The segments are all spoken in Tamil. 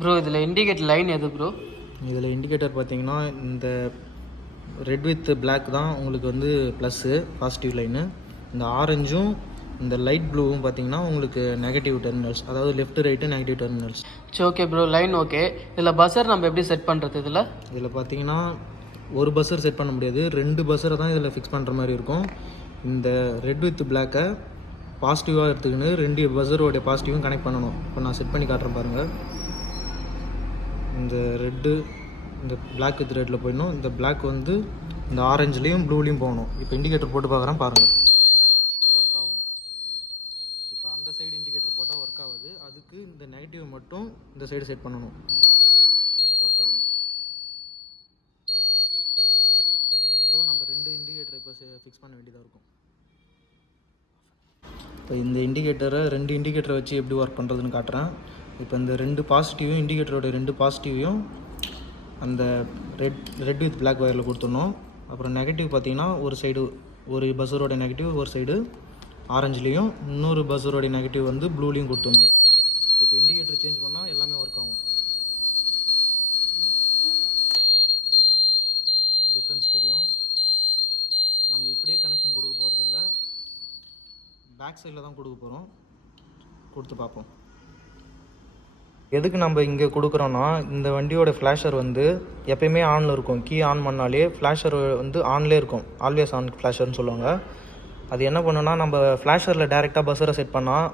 ப்ரோ இதில் இண்டிகேட்டர் லைன் எது ப்ரோ? இதில் இண்டிகேட்டர் பார்த்தீங்கன்னா இந்த ரெட் வித் பிளாக் தான் உங்களுக்கு வந்து ப்ளஸ்ஸு பாசிட்டிவ் லைனு. இந்த ஆரஞ்சும் இந்த லைட் ப்ளூவும் பார்த்தீங்கன்னா உங்களுக்கு நெகட்டிவ் டெர்மினல்ஸ், அதாவது லெஃப்ட் ரைட்டு நெகட்டிவ் டெர்மினல்ஸ். சரி ஓகே ப்ரோ, லைன் ஓகே. இதில் பஸ்ஸர் நம்ம எப்படி செட் பண்ணுறது? இதில் பார்த்தீங்கன்னா ஒரு பஸ்ஸர் செட் பண்ண முடியாது, 2 பஸ்ஸரை தான் இதில் ஃபிக்ஸ் பண்ணுற மாதிரி இருக்கும். இந்த ரெட் வித் பிளாக்கை பாசிட்டிவாக எடுத்துக்கின்னு 2 பஸ்ஸரோடைய பாசிட்டிவும் கனெக்ட் பண்ணணும். இப்போ நான் செட் பண்ணி காட்டுறேன் பாருங்கள். இந்த ரெட்டு இந்த பிளாக் வித் ரெட்டில் போயிடணும். இந்த பிளாக் வந்து இந்த ஆரஞ்சுலேயும் ப்ளூலேயும் போகணும். இப்போ இண்டிகேட்டர் போட்டு பார்க்குறேன் பாருங்கள், ஒர்க் ஆகும். இப்போ அந்த சைடு இண்டிகேட்டர் போட்டால் ஒர்க் ஆகுது. அதுக்கு இந்த நெகட்டிவ் மட்டும் இந்த சைடு செட் பண்ணணும், ஒர்க் ஆகும். ஸோ நம்ம 2 இண்டிகேட்டரை இப்போ ஃபிக்ஸ் பண்ண வேண்டியதாக இருக்கும். இப்போ இந்த இண்டிகேட்டரை 2 இண்டிகேட்டரை வச்சு எப்படி ஒர்க் பண்ணுறதுன்னு காட்டுறேன். இப்போ இந்த 2 பாசிட்டிவையும் இண்டிகேட்டரோட 2 பாசிட்டிவையும் அந்த ரெட் வித் பிளாக் ஒயரில் கொடுத்துடணும். அப்புறம் நெகட்டிவ் பார்த்திங்கன்னா ஒரு சைடு ஒரு பஸ்ஸரோட நெகட்டிவ் ஒரு சைடு ஆரஞ்சுலேயும், இன்னொரு பஸ்ஸரோட நெகட்டிவ் வந்து ப்ளூலேயும் கொடுத்துடணும். இப்போ இண்டிகேட்டர் சேஞ்ச் பண்ணால் எல்லாமே ஒர்க் ஆகும். டிஃப்ரென்ஸ் தெரியும். நம்ம இப்படியே கனெக்ஷன் கொடுக்க போகிறதில்ல, பேக் சைடில் தான் கொடுக்க போகிறோம். கொடுத்து பார்ப்போம். எதுக்கு நம்ம இங்கே கொடுக்குறோன்னா, இந்த வண்டியோட ஃப்ளாஷர் வந்து எப்பயுமே ஆனில் இருக்கும். கீ ஆன் பண்ணாலே ஃப்ளாஷர் வந்து ஆன்லேயே இருக்கும், ஆல்வேஸ் ஆன் ஃப்ளாஷர்னு சொல்லுவாங்க. அது என்ன பண்ணுன்னா, நம்ம ஃப்ளாஷரில் டேரெக்டாக பஸ்ஸரை செட் பண்ணால்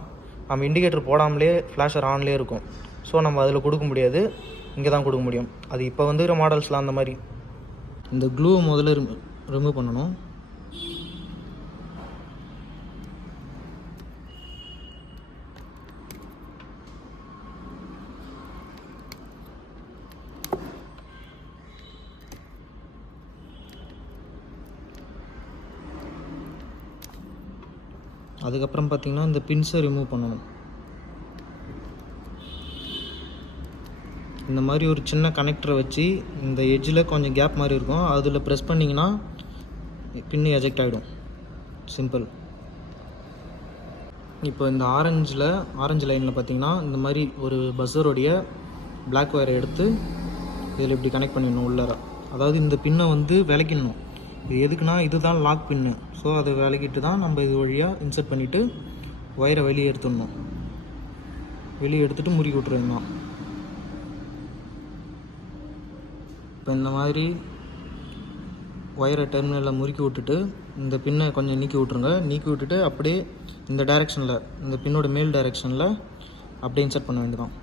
நம்ம இண்டிகேட்டர் போடாமலே ஃப்ளாஷர் ஆன்லேயே இருக்கும். ஸோ நம்ம அதில் கொடுக்க முடியாது, இங்கே தான் கொடுக்க முடியும். அது இப்போ வந்துக்கிற மாடல்ஸ்லாம் அந்த மாதிரி. இந்த க்ளூ முதல்ல ரிமூவ் பண்ணணும். அதுக்கப்புறம் பார்த்திங்கன்னா இந்த பின்ஸை ரிமூவ் பண்ணணும். இந்த மாதிரி ஒரு சின்ன கனெக்டரை வச்சு இந்த எட்ஜில் கொஞ்சம் கேப் மாதிரி இருக்கும், அதில் ப்ரெஸ் பண்ணிங்கன்னா பின்னு எஜெக்ட் ஆகிடும். சிம்பிள். இப்போ இந்த ஆரஞ்சு லைனில் பார்த்திங்கன்னா இந்த மாதிரி ஒரு பஸ்ஸருடைய பிளாக் ஒயரை எடுத்து இதில் இப்படி கனெக்ட் பண்ணிடணும் உள்ளார. அதாவது இந்த பின்னை வந்து விளக்கிடணும். இது எதுக்குன்னா, இதுதான் லாக் பின்னு. ஸோ அதை விளக்கிட்டு தான் நம்ம இது வழியாக இன்சர்ட் பண்ணிவிட்டு ஒயரை வெளியே எடுத்துடணும். வெளியே எடுத்துகிட்டு முறுக்கி விட்ருந்தோம். இப்போ இந்த மாதிரி ஒயரை டெர்மினலில் முறுக்கி விட்டுட்டு இந்த பின்னை கொஞ்சம் நீக்கி விட்ருங்க. நீக்கி விட்டுட்டு அப்படியே இந்த டைரெக்ஷனில், இந்த பின்னோட மேல் டைரெக்ஷனில் அப்படியே இன்சர்ட் பண்ண வேண்டியதான்.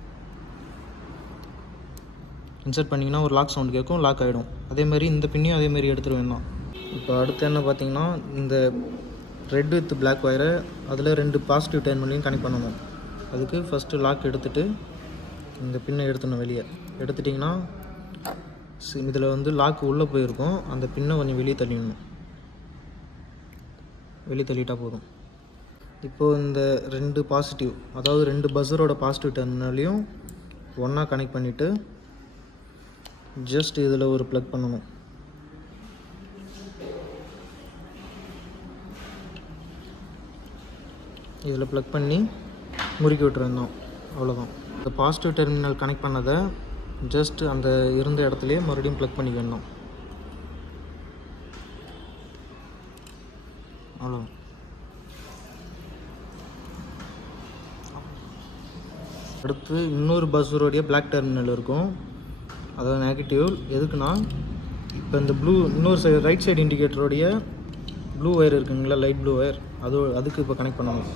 இன்சர்ட் பண்ணிங்கன்னா ஒரு லாக் சவுண்ட் கேட்கும், லாக் ஆகிடும். அதேமாதிரி இந்த பின்னையும் அதேமாதிரி எடுத்துகிட்டு வேணும். இப்போ அடுத்து என்ன பார்த்திங்கன்னா, இந்த ரெட் வித் பிளாக் ஒயரை அதில் 2 பாசிட்டிவ் டெர்மினலையும் கனெக்ட் பண்ணணும். அதுக்கு ஃபஸ்ட்டு லாக் எடுத்துகிட்டு இந்த பின்னை எடுத்துடணும். வெளியே எடுத்துட்டிங்கன்னா இதில் வந்து லாக் உள்ளே போயிருக்கும், அந்த பின்னை கொஞ்சம் வெளியே தள்ளிடணும். வெளியே தள்ளிட்டால் போதும். இப்போது இந்த 2 பாசிட்டிவ், அதாவது 2 பஸ்ஸரோட பாசிட்டிவ் டெர்மினலையும் ஒன்றா கனெக்ட் பண்ணிவிட்டு ஜஸ்ட் இதில் ஒரு ப்ளக் பண்ணணும். இதில் ப்ளக் பண்ணி முறுக்கி விட்டுருந்தோம். அவ்வளோதான். இந்த பாசிட்டிவ் டெர்மினல் கனெக்ட் பண்ணதை ஜஸ்ட் அந்த இருந்த இடத்துலையே மறுபடியும் ப்ளக் பண்ணிக்கணும். அவ்வளோதான். அடுத்து இன்னொரு பஸ்ஸரோடைய பிளாக் டெர்மினல் இருக்கும், அதாவது நெகட்டிவ். எதுக்குன்னா, இப்போ இந்த ப்ளூ இன்னொரு சைடு ரைட் சைடு இண்டிகேட்டருடைய ப்ளூ ஒயர் இருக்குங்களா, லைட் ப்ளூ ஒயர், அதுக்கு இப்போ கனெக்ட் பண்ணணும்.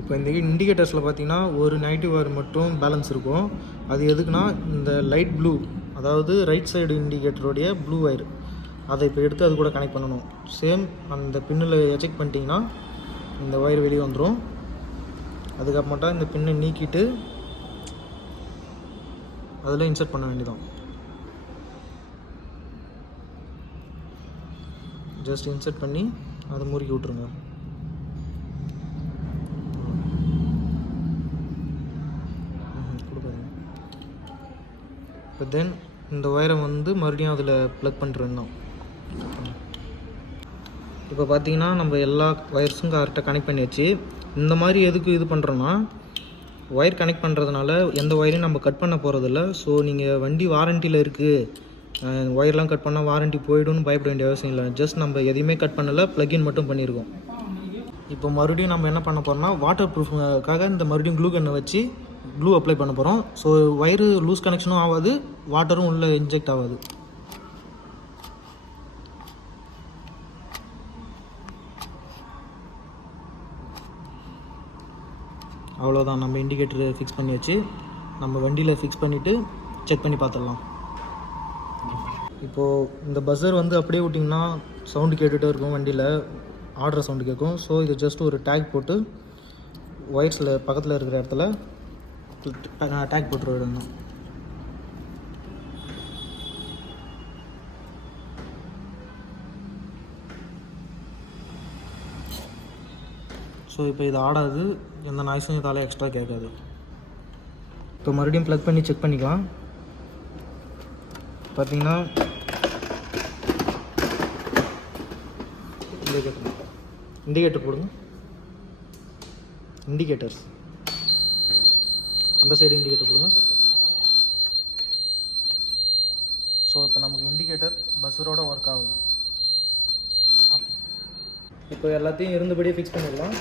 இப்போ இந்த இண்டிகேட்டர்ஸில் பார்த்திங்கன்னா ஒரு நெகட்டிவ் ஒயர் மட்டும் பேலன்ஸ் இருக்கும். அது எதுக்குன்னா, இந்த லைட் ப்ளூ, அதாவது ரைட் சைடு இண்டிகேட்டருடைய ப்ளூ ஒயர், அதை இப்போ எடுத்து அது கூட கனெக்ட் பண்ணணும். சேம் அந்த பின்னில் எஜெக்ட் பண்ணிட்டீங்கன்னா இந்த ஒயர் வெளியே வந்துடும். அதுக்கப்புறமாட்டா இந்த பின்னை நீக்கிட்டு அதில் இன்சர்ட் பண்ண வேண்டியதான். ஜஸ்ட் இன்சர்ட் பண்ணி அதை முறுக்கி விட்ருங்க. கொடுக்காதீங்க. இப்போ தென் இந்த ஒயரை வந்து மறுபடியும் அதில் ப்ளக் பண்ணிட்டுருந்தோம். இப்போ பார்த்தீங்கன்னா நம்ம எல்லா ஒயர்ஸும் கரெக்டாக கனெக்ட் பண்ணி வச்சு, இந்த மாதிரி எதுக்கு இது பண்ணுறோன்னா, ஒயர் கனெக்ட் பண்ணுறதுனால எந்த ஒயரையும் நம்ம கட் பண்ண போகிறதில்ல. ஸோ நீங்கள் வண்டி வாரண்டியில் இருக்குது, ஒயர்லாம் கட் பண்ணால் வாரண்டி போய்டும்னு பயப்பட வேண்டிய அவசியம் இல்லை. ஜஸ்ட் நம்ம எதையுமே கட் பண்ணலை, ப்ளக்இன் மட்டும் பண்ணியிருக்கோம். இப்போ மறுபடியும் நம்ம என்ன பண்ண போகிறோம்னா, வாட்டர் ப்ரூஃப்காக இந்த மறுபடியும் க்ளூ கன்னை வச்சு க்ளூ அப்ளை பண்ண போகிறோம். ஸோ ஒயரு லூஸ் கனெக்ஷனும் ஆகாது, வாட்டரும் உள்ளே இன்ஜெக்ட் ஆகாது. அவ்வளோதான், நம்ம இண்டிகேட்டர் ஃபிக்ஸ் பண்ணியாச்சு. நம்ம வண்டியில் ஃபிக்ஸ் பண்ணிவிட்டு செக் பண்ணி பார்த்துடலாம். இப்போது இந்த பஸ்ஸர் வந்து அப்படியே விட்டிங்கன்னா சவுண்டு கேட்டுகிட்டே இருக்கும், வண்டியில் ஆடுற சவுண்டு கேட்கும். ஸோ இது ஜஸ்ட் ஒரு டேக் போட்டு ஒயர்ஸில் பக்கத்தில் இருக்கிற இடத்துல டேக் போட்டு விடணும். ஸோ இப்போ இது ஆடாது, எந்த நாய்ஸும் இதால் எக்ஸ்ட்ரா கேட்காது. இப்போ மறுபடியும் ப்ளக் பண்ணி செக் பண்ணிக்கலாம். பார்த்தீங்கன்னா இண்டிகேட்டர் போடுங்க. இண்டிகேட்டர்ஸ் அந்த சைடு இண்டிகேட்டர் போடுங்க. ஸோ இப்போ நமக்கு இண்டிகேட்டர் பஸ்ஸரோட ஒர்க் ஆகுது. இப்போ எல்லாத்தையும் இருந்தபடியே ஃபிக்ஸ் பண்ணிடலாம்.